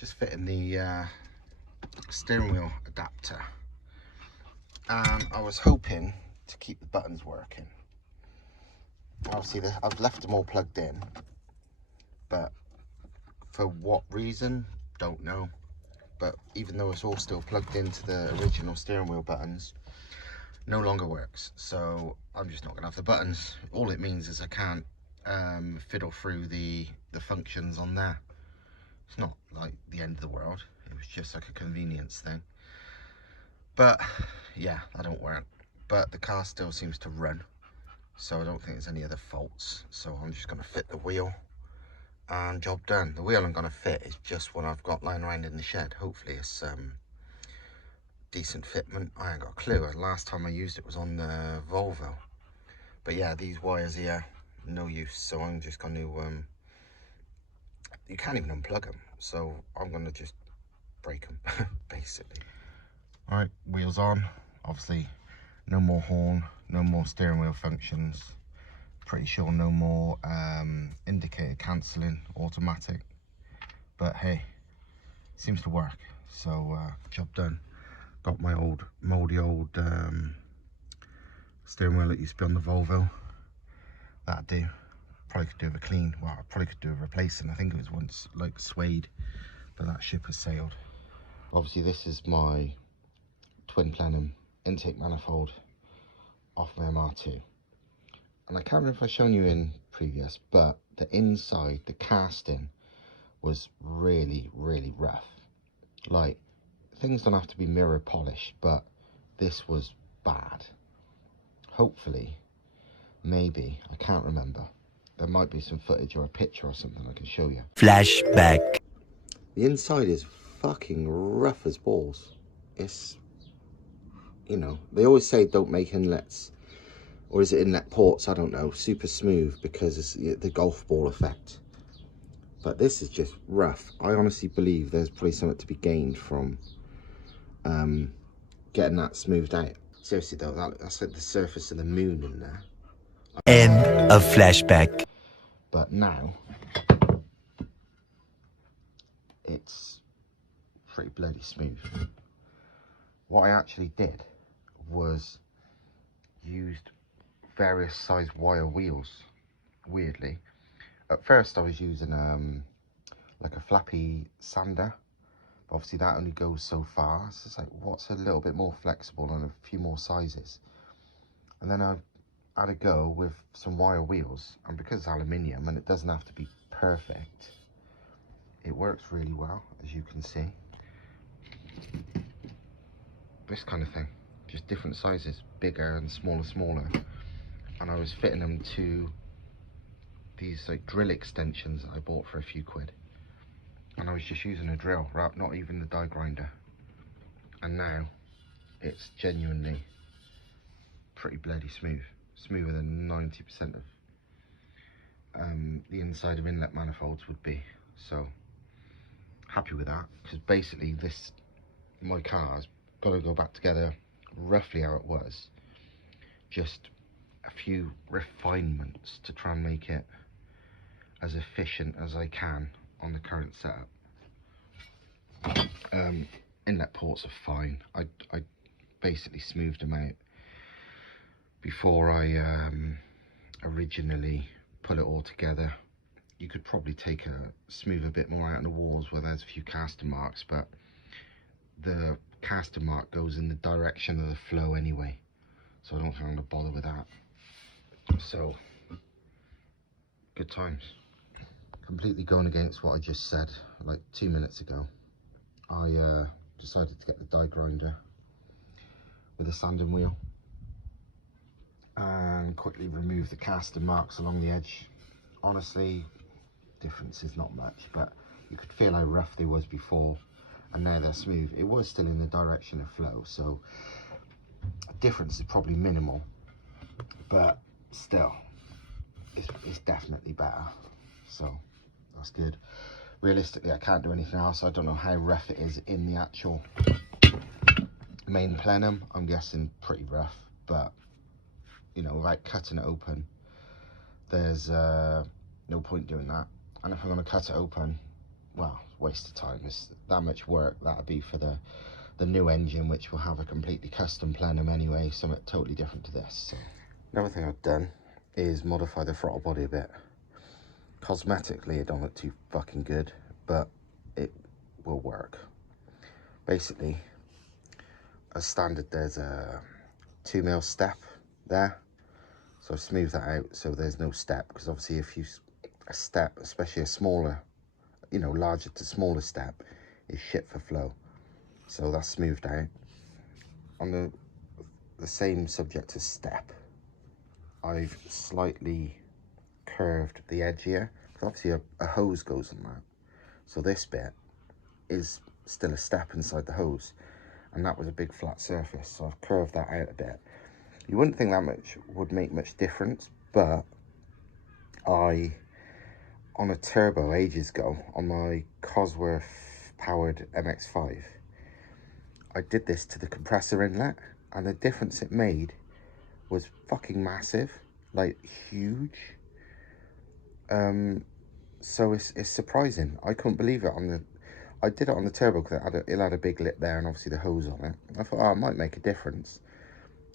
just fitting the steering wheel adapter, and I was hoping to keep the buttons working. Obviously I've left them all plugged in, but for what reason, don't know. But even though it's all still plugged into the original steering wheel buttons, no longer works. So I'm just not gonna have the buttons. All it means is I can't fiddle through the functions on there. It's not like the end of the world. It was just like a convenience thing. But yeah, that don't work. But the car still seems to run, so I don't think there's any other faults. So I'm just gonna fit the wheel and job done. The wheel I'm gonna fit is just what I've got lying around in the shed. Hopefully it's decent fitment. I ain't got a clue. Last time I used it was on the Volvo. But yeah, these wires here, no use. So I'm just going to, you can't even unplug them. So I'm going to just break them, basically. All right, wheels on. Obviously, no more horn, no more steering wheel functions. Pretty sure no more indicator cancelling, automatic. But hey, seems to work. So job done. Got my old mouldy old steering wheel that used to be on the Volvo. That'd do. Probably could do with a clean. Well, I probably could do with replacing. I think it was once like suede, but that ship has sailed. Obviously, this is my twin plenum intake manifold off my MR2, and I can't remember if I've shown you in previous, but the inside, the casting, was really, really rough. Like, things don't have to be mirror polished, but this was bad. Hopefully, maybe, I can't remember, there might be some footage or a picture or something I can show you. Flashback. The inside is fucking rough as balls. It's, you know, they always say don't make inlets, or is it inlet ports, I don't know, super smooth, because it's the golf ball effect. But this is just rough. I honestly believe there's probably something to be gained from getting that smoothed out. Seriously though, that's like the surface of the moon in there. End of flashback. But now it's pretty bloody smooth. What I actually did was used various size wire wheels, weirdly. At first I was using like a flappy sander. Obviously that only goes so far. So it's like, what's a little bit more flexible and a few more sizes? And then I had a go with some wire wheels, and because it's aluminium and it doesn't have to be perfect, it works really well, as you can see. This kind of thing, just different sizes, bigger and smaller. And I was fitting them to these like drill extensions that I bought for a few quid. And I was just using a drill, right? Not even the die grinder. And now it's genuinely pretty bloody smooth. Smoother than 90% of the inside of inlet manifolds would be. So happy with that, because basically my car's got to go back together roughly how it was. Just a few refinements to try and make it as efficient as I can on the current setup. Inlet ports are fine. I basically smoothed them out before I originally put it all together. You could probably smooth a bit more out in the walls where there's a few caster marks, but the caster mark goes in the direction of the flow anyway, so I don't think I'm gonna bother with that. So good times. Completely going against what I just said like 2 minutes ago, I decided to get the die grinder with a sanding wheel and quickly remove the caster marks along the edge. Honestly, difference is not much, but you could feel how rough they was before, and now they're smooth. It was still in the direction of flow, so difference is probably minimal, but still it's definitely better, so that's good. Realistically, I can't do anything else. I don't know how rough it is in the actual main plenum. I'm guessing pretty rough, but you know, without cutting it open, there's no point doing that. And if I'm going to cut it open, well, waste of time. It's that much work that'd be for the new engine, which will have a completely custom plenum anyway, something totally different to this. So another thing I've done is modify the throttle body a bit. Cosmetically it don't look too fucking good, but it will work. Basically, as standard, there's a 2mm step there, so I smooth that out so there's no step, because obviously if you a step, especially a smaller, you know, larger to smaller step, is shit for flow. So that's smoothed out. On the same subject as step, I've slightly curved the edge here, because obviously a hose goes on that, so this bit is still a step inside the hose, and that was a big flat surface, so I've curved that out a bit. You wouldn't think that much would make much difference, but on a turbo ages ago, on my Cosworth powered MX-5, I did this to the compressor inlet, and the difference it made was fucking massive, like huge. So it's surprising. I couldn't believe it. I did it on the turbo because it had a big lip there and obviously the hose on it. I thought, oh, it might make a difference,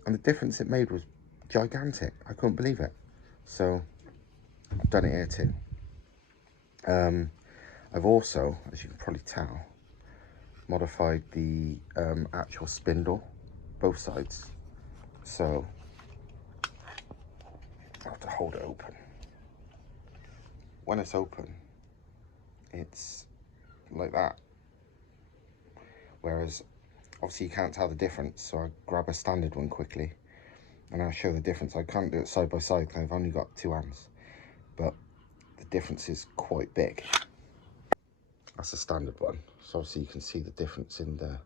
and the difference it made was gigantic. I couldn't believe it. So I've done it here too. I've also, as you can probably tell, modified the actual spindle, both sides. So I have to hold it open. When it's open, it's like that. Whereas obviously you can't tell the difference, so I grab a standard one quickly and I'll show the difference. I can't do it side by side because I've only got 2 hands, but the difference is quite big. That's a standard one, so obviously you can see the difference in the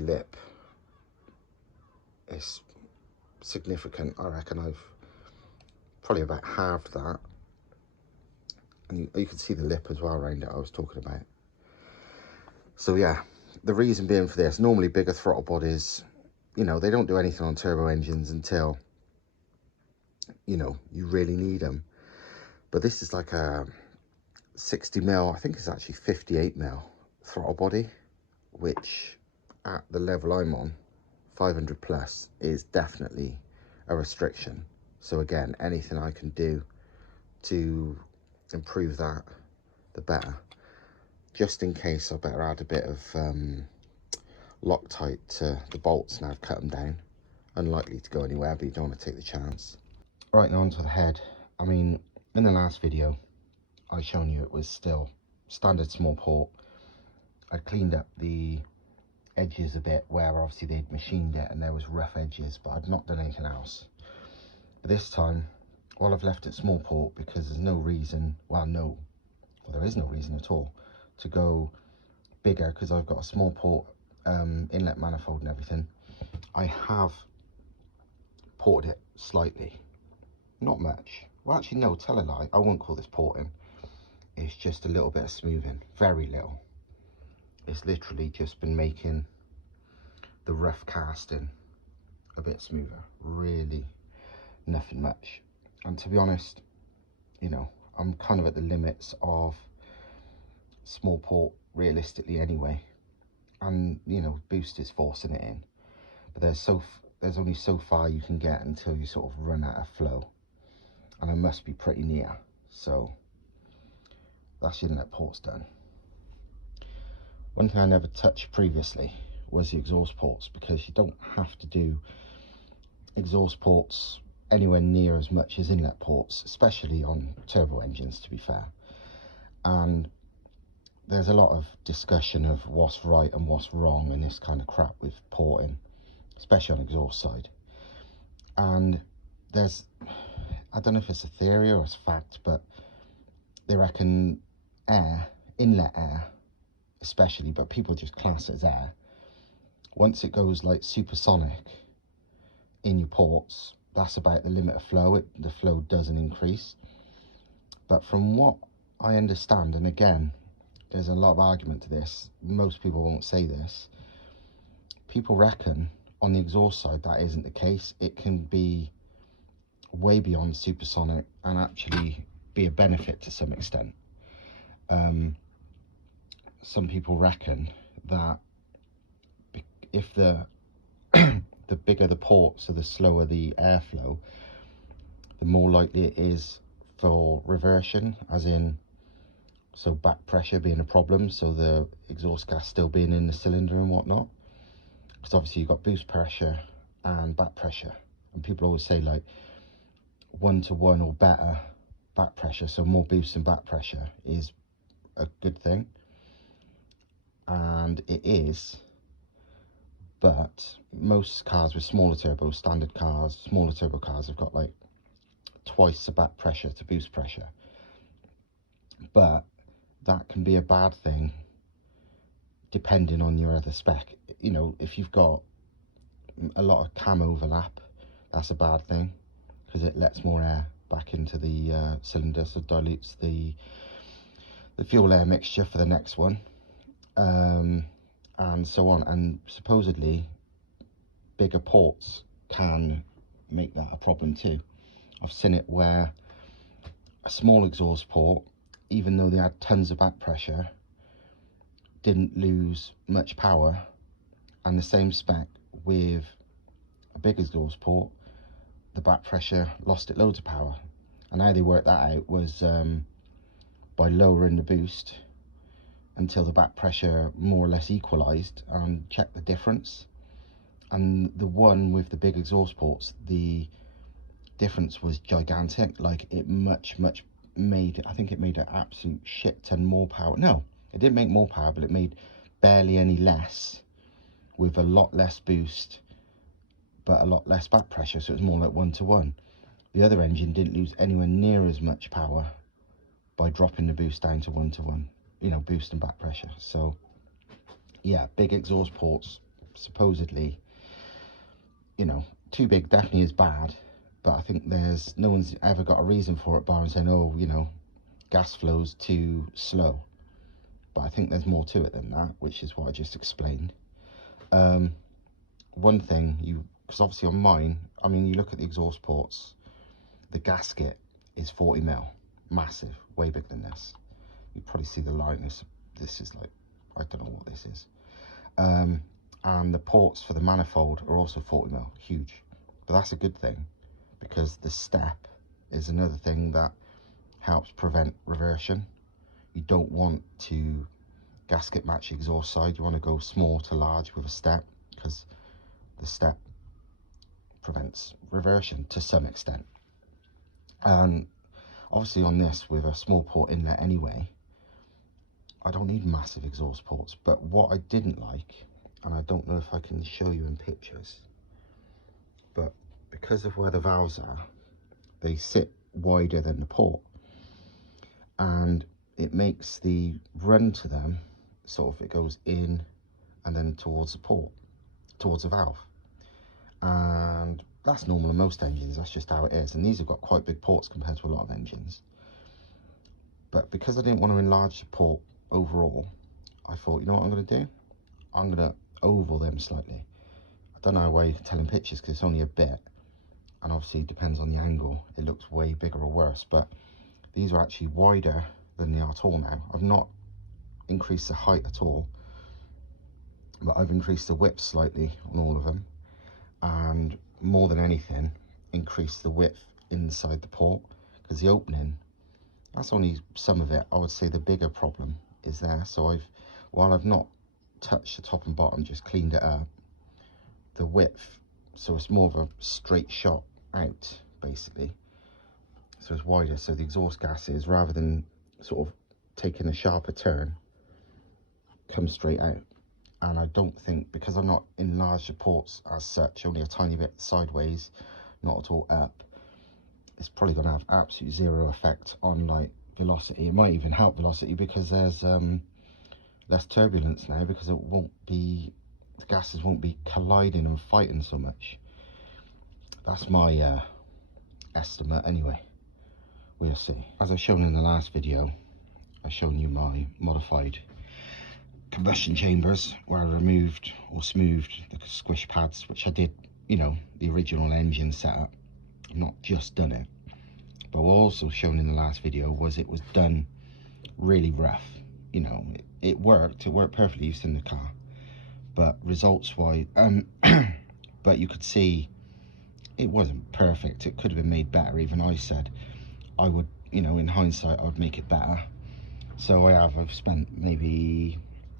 lip. It's significant. I reckon I've probably about halved that, and you can see the lip as well around it I was talking about. So yeah, the reason being for this, normally bigger throttle bodies, you know, they don't do anything on turbo engines until, you know, you really need them. But this is like a 60mm, I think it's actually 58mm throttle body, which at the level I'm on, 500 plus, is definitely a restriction. So again, anything I can do to improve that, the better. Just in case, I better add a bit of Loctite to the bolts now I've cut them down. Unlikely to go anywhere, but you don't want to take the chance. Right, now onto the head. I mean, in the last video I shown you it was still standard small port. I cleaned up the edges a bit where obviously they'd machined it and there was rough edges, but I'd not done anything else. But this time, well, I've left it small port because there's no reason, well there is no reason at all to go bigger, because I've got a small port inlet manifold and everything. I have ported it slightly, not much. Well, actually no, tell a lie, I won't call this porting. It's just a little bit of smoothing, very little. It's literally just been making the rough casting a bit smoother, really nothing much. And to be honest, you know, I'm kind of at the limits of small port realistically anyway, and you know, boost is forcing it in, but there's only so far you can get until you sort of run out of flow, and I must be pretty near. So that's the inlet ports done. One thing I never touched previously was the exhaust ports, because you don't have to do exhaust ports anywhere near as much as inlet ports, especially on turbo engines, to be fair. And there's a lot of discussion of what's right and what's wrong and this kind of crap with porting, especially on exhaust side. And there's, I don't know if it's a theory or it's fact, but they reckon air, inlet air especially, but people just class it as air, once it goes like supersonic in your ports, that's about the limit of flow. The flow doesn't increase. But from what I understand, and again, there's a lot of argument to this, most people won't say this, people reckon on the exhaust side that isn't the case. It can be way beyond supersonic and actually be a benefit to some extent. some people reckon that if the the bigger the port, so the slower the airflow, the more likely it is for reversion, as in, so back pressure being a problem, so the exhaust gas still being in the cylinder and whatnot. Because obviously you've got boost pressure and back pressure, and people always say like 1-to-1 or better back pressure, so more boost and back pressure is a good thing, and it is. But most cars with smaller turbo, standard cars, smaller turbo cars, have got like twice the back pressure to boost pressure. But that can be a bad thing depending on your other spec. You know, if you've got a lot of cam overlap, that's a bad thing, because it lets more air back into the cylinder, so dilutes the fuel air mixture for the next one, and so on. And supposedly bigger ports can make that a problem too. I've seen it where a small exhaust port, even though they had tons of back pressure, didn't lose much power, and the same spec with a big exhaust port, the back pressure lost it loads of power. And how they worked that out was by lowering the boost until the back pressure more or less equalized, and check the difference. And the one with the big exhaust ports, the difference was gigantic. Like it much made, I think it made an absolute shit ton more power. No, it didn't make more power, but it made barely any less, with a lot less boost but a lot less back pressure, so it was more like 1-to-1. The other engine didn't lose anywhere near as much power by dropping the boost down to 1-to-1, you know, boost and back pressure. So yeah, big exhaust ports, supposedly, you know, too big definitely is bad, but I think there's no one's ever got a reason for it, bar saying, oh, you know, gas flow's too slow. But I think there's more to it than that, which is what I just explained. One thing, because obviously on mine, I mean, you look at the exhaust ports, the gasket is 40mm, massive, way bigger than this. You probably see the lightness. This is like, I don't know what this is. And the ports for the manifold are also 40mm, huge. But that's a good thing, because the step is another thing that helps prevent reversion. You don't want to gasket match the exhaust side. You want to go small to large with a step, because the step prevents reversion to some extent. And obviously on this, with a small port inlet anyway, I don't need massive exhaust ports. But what I didn't like, and I don't know if I can show you in pictures, but because of where the valves are, they sit wider than the port, and it makes the run to them sort of, it goes in and then towards the port, towards the valve. And that's normal in most engines, that's just how it is. And these have got quite big ports compared to a lot of engines. But because I didn't want to enlarge the port overall, I thought, you know what I'm going to do? I'm going to oval them slightly. I don't know why you can tell in pictures, because it's only a bit, and obviously it depends on the angle, it looks way bigger or worse. But these are actually wider than they are tall now. I've not increased the height at all, but I've increased the width slightly on all of them, and more than anything, increased the width inside the port, because the opening, that's only some of it. I would say the bigger problem is there. So while I've not touched the top and bottom, just cleaned it up, the width, so it's more of a straight shot out basically, so it's wider, so the exhaust gases, rather than sort of taking a sharper turn, come straight out. And I don't think, because I've not enlarged the ports as such, only a tiny bit sideways, not at all up, it's probably going to have absolute zero effect on like velocity. It might even help velocity, because there's less turbulence now, because it won't be, the gases won't be colliding and fighting so much. That's my estimate anyway. We'll see. As I've shown in the last video, I've shown you my modified combustion chambers, where I removed or smoothed the squish pads, which I did, you know, the original engine setup. I've not just done it, but what also shown in the last video was it was done really rough. You know, it worked perfectly. You've seen the car, but results wise, but you could see it wasn't perfect. It could have been made better. Even I said I would, you know, in hindsight, I would make it better. So I've spent maybe,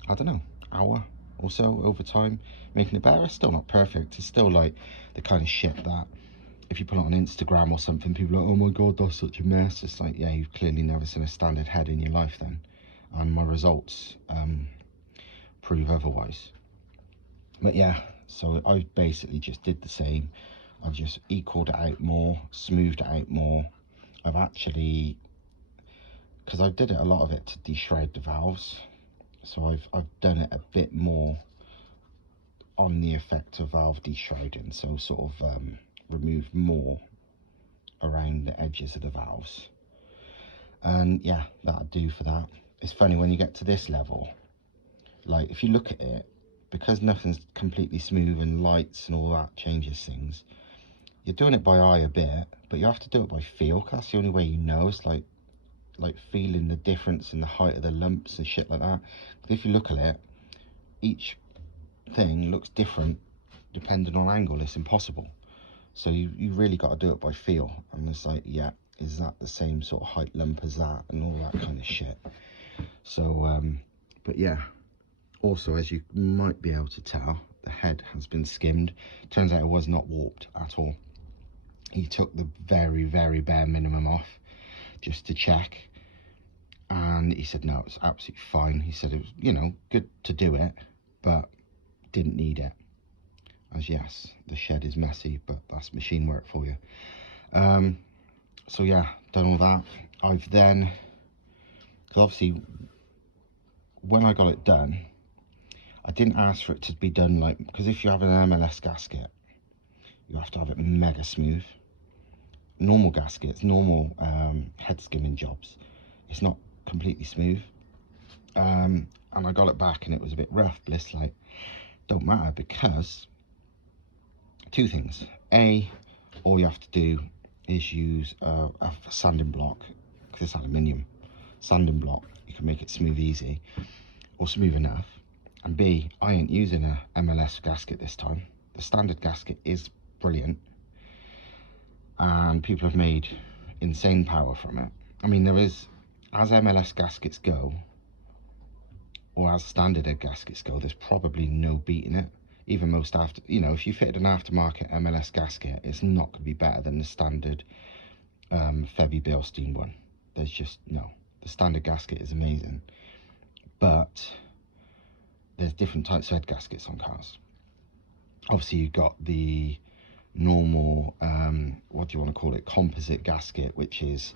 I don't know, hour or so over time making it better. It's still not perfect. It's still like the kind of shit that if you put it on Instagram or something, people are like, oh my god, that's such a mess. It's like, yeah, you've clearly never seen a standard head in your life then. And my results prove otherwise. But yeah, so I basically just did the same. I've just equaled it out more, smoothed it out more. I've actually, because I did it a lot of it to de-shroud the valves, so I've done it a bit more on the effect of valve de-shrouding, so sort of remove more around the edges of the valves. And yeah, that'll do for that. It's funny when you get to this level, like if you look at it, because nothing's completely smooth and lights and all that changes things, you're doing it by eye a bit, but you have to do it by feel, because that's the only way you know. It's like feeling the difference in the height of the lumps and shit like that. But if you look at it, each thing looks different depending on angle. It's impossible. So you really got to do it by feel. And it's like, yeah, is that the same sort of height lump as that, and all that kind of shit. So but yeah, also, as you might be able to tell, the head has been skimmed. Turns out it was not warped at all. He took the very, very bare minimum off just to check, and he said no, it's absolutely fine. He said it was, you know, good to do it, but didn't need it. As yes, the shed is messy, but that's machine work for you. So yeah, done all that. I've then, because obviously when I got it done, I didn't ask for it to be done like, because if you have an MLS gasket, you have to have it mega smooth. Normal gaskets, normal head skimming jobs, it's not completely smooth. And I got it back and it was a bit rough, but it's like, don't matter, because two things. A, all you have to do is use a sanding block, because it's aluminium. Sanding block, you can make it smooth easy, or smooth enough. And B, I ain't using a MLS gasket this time. The standard gasket is brilliant, and people have made insane power from it. I mean, there is, as MLS gaskets go, or as standard head gaskets go, there's probably no beating it. Even most after, you know, if you fitted an aftermarket MLS gasket, it's not going to be better than the standard Febby Bilstein one. There's just no. The standard gasket is amazing, but there's different types of head gaskets on cars. Obviously, you've got the normal, what do you want to call it, composite gasket, which is,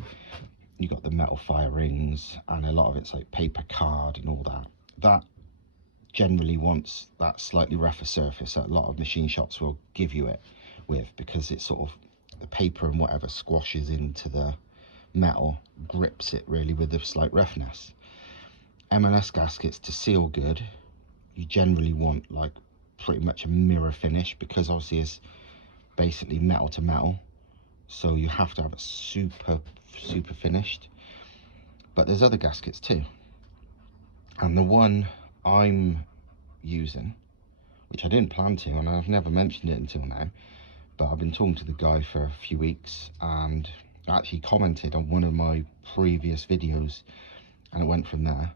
you got the metal fire rings, and a lot of it's like paper card and all that. That generally wants that slightly rougher surface that a lot of machine shops will give you it with, because it's sort of, the paper and whatever squashes into the metal, grips it really with a slight roughness. MLS gaskets, to seal good, you generally want like pretty much a mirror finish, because obviously it's basically metal to metal, so you have to have it super finished. But there's other gaskets too, and the one I'm using, which I didn't plan to, and I've never mentioned it until now, but I've been talking to the guy for a few weeks, and actually commented on one of my previous videos, and it went from there.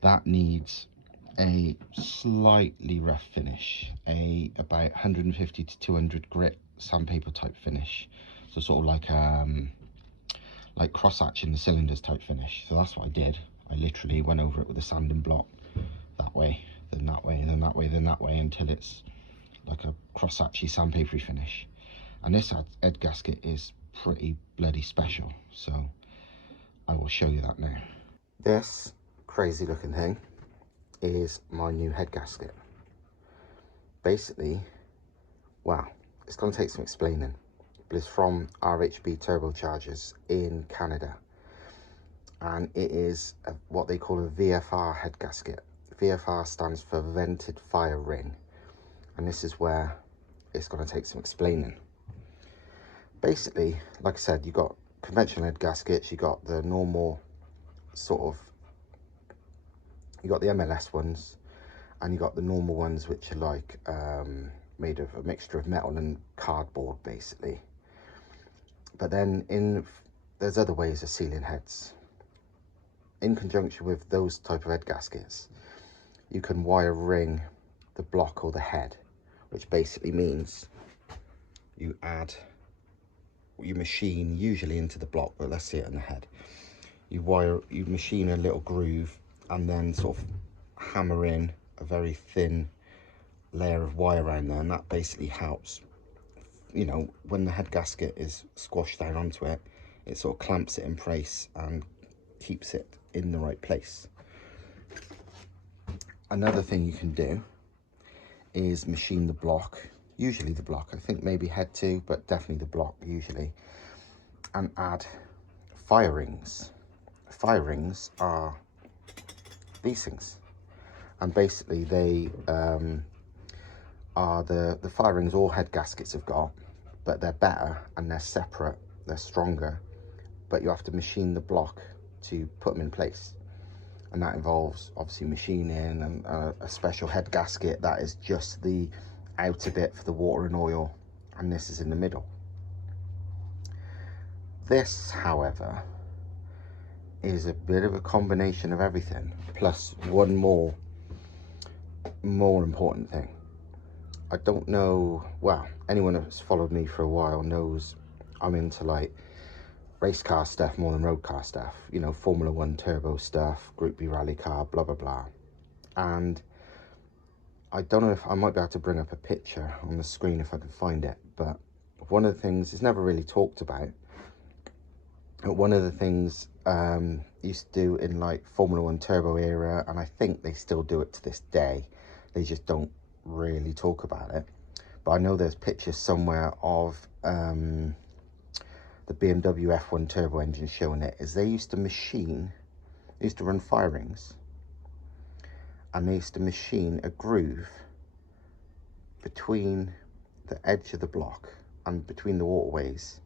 That needs a slightly rough finish, about 150 to 200 grit sandpaper type finish, so sort of like cross hatching the cylinders type finish. So that's what I did. I literally went over it with a sanding block, that way, then that way, then that way, then that way, until it's like a cross hatchy sandpapery finish. And this head gasket is pretty bloody special, so I will show you that now. This crazy looking thing is my new head gasket. Basically, wow, it's going to take some explaining, but it's from RHB Turbochargers in Canada, and it is what they call a VFR head gasket. VFR stands for vented fire ring, and this is where it's going to take some explaining. Basically, like I said, you got conventional head gaskets, you got the normal sort of You got the MLS ones, and you got the normal ones, which are like made of a mixture of metal and cardboard, basically. But then there's other ways of sealing heads. In conjunction with those type of head gaskets, you can wire ring the block or the head, which basically means you machine usually into the block, but let's see it in the head. You machine a little groove and then sort of hammer in a very thin layer of wire around there, and that basically helps, you know, when the head gasket is squashed down onto it, it sort of clamps it in place and keeps it in the right place. Another thing you can do is machine the block, usually the block, I think maybe head too, but definitely the block usually, and add fire rings. Fire rings are these things, and basically they are the fire rings all head gaskets have got, but they're better and they're separate, they're stronger, but you have to machine the block to put them in place, and that involves obviously machining and a special head gasket that is just the outer bit for the water and oil, and this is in the middle. This, however, is a bit of a combination of everything, plus one more important thing. I don't know, well, anyone that's followed me for a while knows I'm into like race car stuff more than road car stuff, you know, Formula 1 turbo stuff, Group B rally car, blah blah blah. And I don't know if I might be able to bring up a picture on the screen if I can find it, but one of the things is never really talked about. One of the things used to do in like Formula 1 turbo era, and I think they still do it to this day, they just don't really talk about it, but I know there's pictures somewhere of the BMW F1 turbo engine showing it, is they used to run fire rings, and they used to machine a groove between the edge of the block and between the waterways,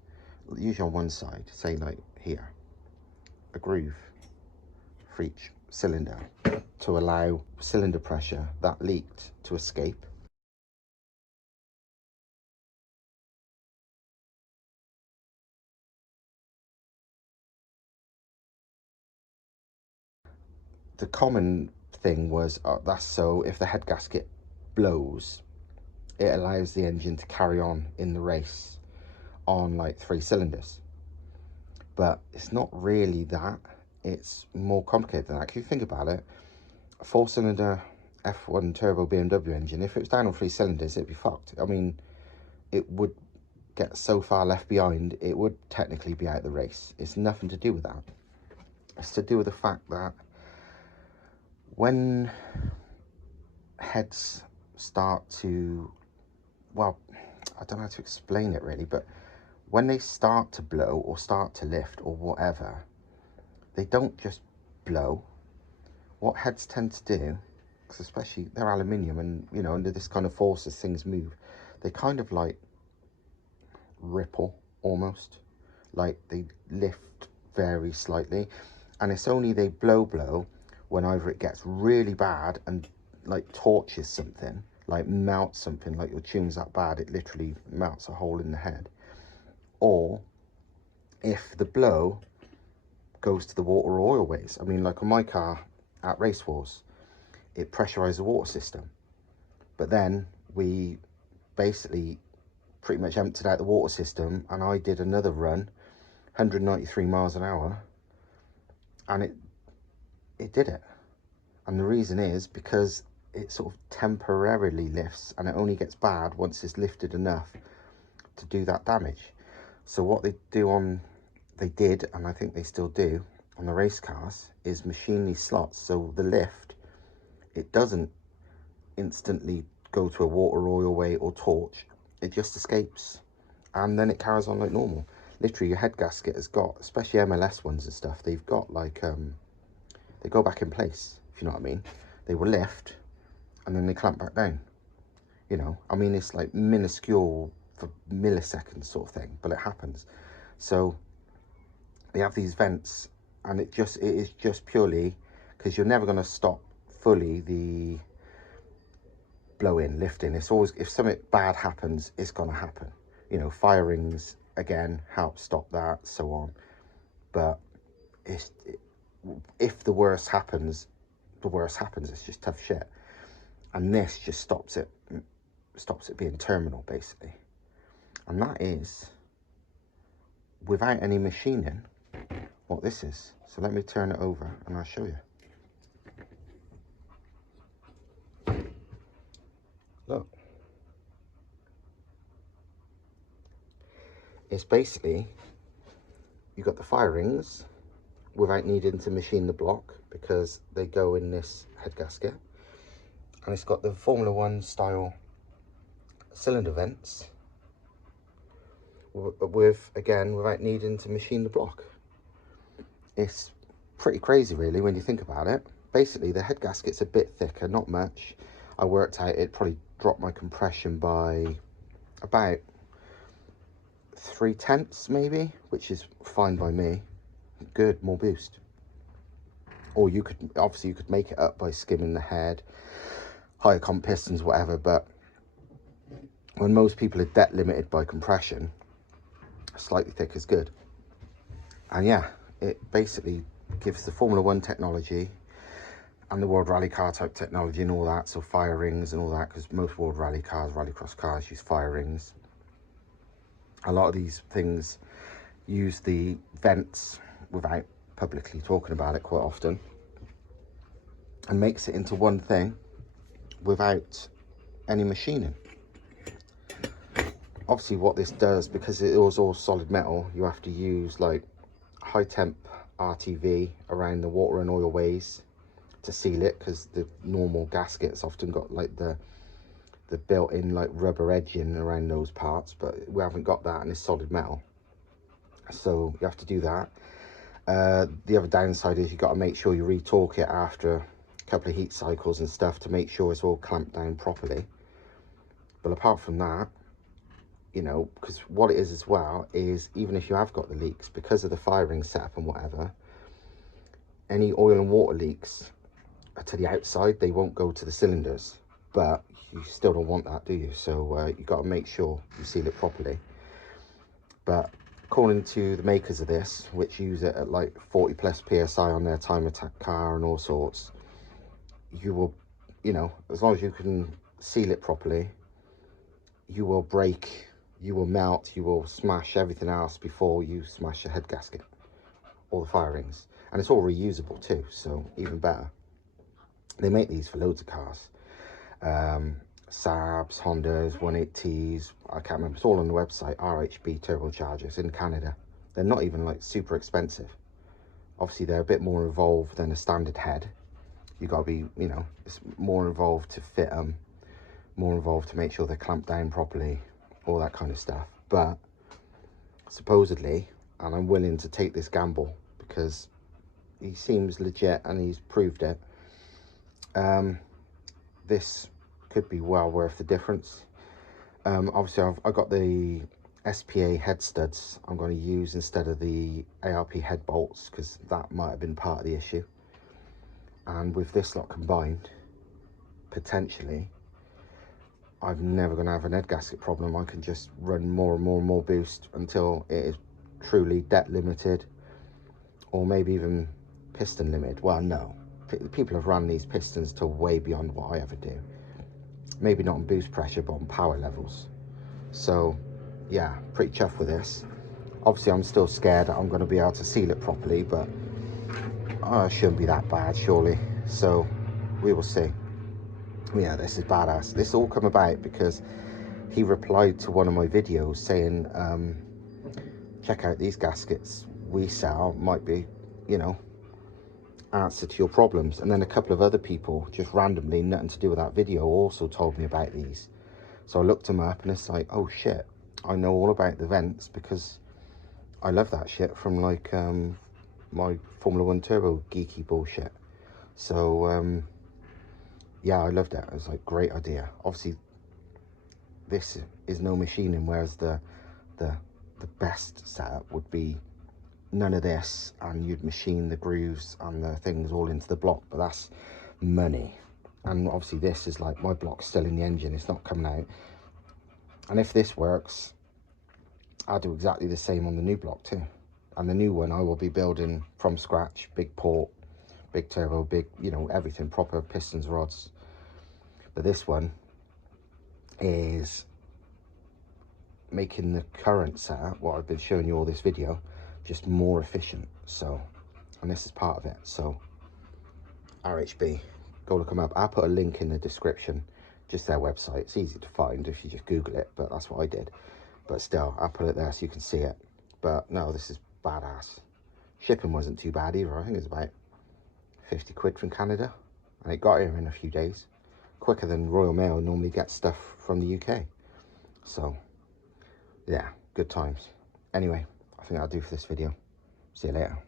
usually on one side, say like here, a groove for each cylinder to allow cylinder pressure that leaked to escape. The common thing was that's so if the head gasket blows, it allows the engine to carry on in the race on like 3 cylinders. But it's not really that, it's more complicated than that. If you think about it, a 4-cylinder F1 turbo BMW engine, if it was down on 3 cylinders, it'd be fucked. I mean, it would get so far left behind, it would technically be out of the race. It's nothing to do with that. It's to do with the fact that when heads start to, well, I don't know how to explain it really, but when they start to blow or start to lift or whatever, they don't just blow. What heads tend to do, because especially they're aluminium and, you know, under this kind of force as things move, they kind of like ripple almost, like they lift very slightly, and it's only they blow when either it gets really bad and like torches something, like melts something, like your tune's that bad it literally melts a hole in the head, or if the blow goes to the water or oil ways. I mean, like on my car at Race Wars, it pressurized the water system, but then we basically pretty much emptied out the water system, and I did another run 193 miles an hour, and it did it. And the reason is because it sort of temporarily lifts, and it only gets bad once it's lifted enough to do that damage. So what they did, and I think they still do on the race cars, is machine these slots so the lift, it doesn't instantly go to a water, oil way or torch, it just escapes, and then it carries on like normal. Literally your head gasket has got, especially MLS ones and stuff, they've got like they go back in place, if you know what I mean. They will lift and then they clamp back down, you know. I mean, it's like minuscule for milliseconds sort of thing, but it happens. So they have these vents, and it is just purely because you're never going to stop fully the blow-in, lifting. It's always, if something bad happens, it's going to happen. You know, firings, again, help stop that, so on. But if the worst happens, the worst happens. It's just tough shit. And this just stops it being terminal, basically. And that is, without any machining, what this is. So let me turn it over and I'll show you. Look. It's basically, you got the firings without needing to machine the block because they go in this head gasket. And it's got the Formula 1 style cylinder vents with, again, without needing to machine the block. It's pretty crazy really when you think about it. Basically the head gasket's a bit thicker, not much. I worked out it probably dropped my compression by about 3/10 maybe, which is fine by me. Good, more boost. Or you could, obviously you could make it up by skimming the head, higher comp pistons, whatever, but when most people are debt limited by compression, slightly thick is good. And yeah, it basically gives the Formula 1 technology and the World Rally Car type technology and all that, so fire rings and all that, because most World Rally cars, rallycross cars use fire rings. A lot of these things use the vents without publicly talking about it quite often, and makes it into one thing without any machining. Obviously what this does, because it was all solid metal, you have to use like high temp RTV around the water and oil ways to seal it, because the normal gaskets often got like the built-in like rubber edging around those parts, but we haven't got that and it's solid metal, so you have to do that. The other downside is you got to make sure you re-torque it after a couple of heat cycles and stuff to make sure it's all clamped down properly. But apart from that, you know, because what it is as well is, even if you have got the leaks, because of the firing setup and whatever, any oil and water leaks are to the outside, they won't go to the cylinders, but you still don't want that, do you? So you got to make sure you seal it properly. But according to the makers of this, which use it at like 40 plus psi on their time attack car and all sorts, you will, you know, as long as you can seal it properly, you will break, you will melt, you will smash everything else before you smash the head gasket or the firings. And it's all reusable too, so even better. They make these for loads of cars. Saabs, Hondas, 180s, I can't remember, it's all on the website. RHB turbochargers in Canada. They're not even like super expensive. Obviously they're a bit more involved than a standard head. You got to be, you know, it's more involved to fit them, more involved to make sure they're clamped down properly, all that kind of stuff. But supposedly, and I'm willing to take this gamble because he seems legit and he's proved it, this could be well worth the difference. Obviously I got the SPA head studs I'm going to use instead of the ARP head bolts, because that might have been part of the issue. And with this lot combined, potentially I'm never going to have an head gasket problem. I can just run more and more and more boost until it is truly debt limited, or maybe even piston limited. Well, no, people have run these pistons to way beyond what I ever do. Maybe not on boost pressure, but on power levels. So yeah, pretty chuffed with this. Obviously I'm still scared that I'm going to be able to seal it properly, but it shouldn't be that bad surely, so we will see. Yeah, this is badass. This all come about because he replied to one of my videos saying, check out these gaskets we sell, might be, you know, answer to your problems. And then a couple of other people just randomly, nothing to do with that video, also told me about these. So I looked them up and it's like, oh shit, I know all about the vents because I love that shit from like my Formula 1 turbo geeky bullshit. So yeah, I loved it. It was like, great idea. Obviously this is no machining, whereas the best setup would be none of this, and you'd machine the grooves and the things all into the block. But money. And obviously this is like, my block's still in the engine, it's not coming out. And if this works, I'll do exactly the same on the new block too. And the new one I will be building from scratch, big port, big turbo, big, you know, everything, proper pistons, rods. But this one is making the current setup, what I've been showing you all this video, just more efficient. So, and this is part of it. So RHB, go look them up. I'll put a link in the description, just their website. It's easy to find if you just Google it, but that's what I did. But still, I'll put it there so you can see it. But no, this is badass. Shipping wasn't too bad either. I think it was about 50 quid from Canada, and it got here in a few days, quicker than Royal Mail normally gets stuff from the UK. So yeah, good times. Anyway, I think that'll do for this video. See you later.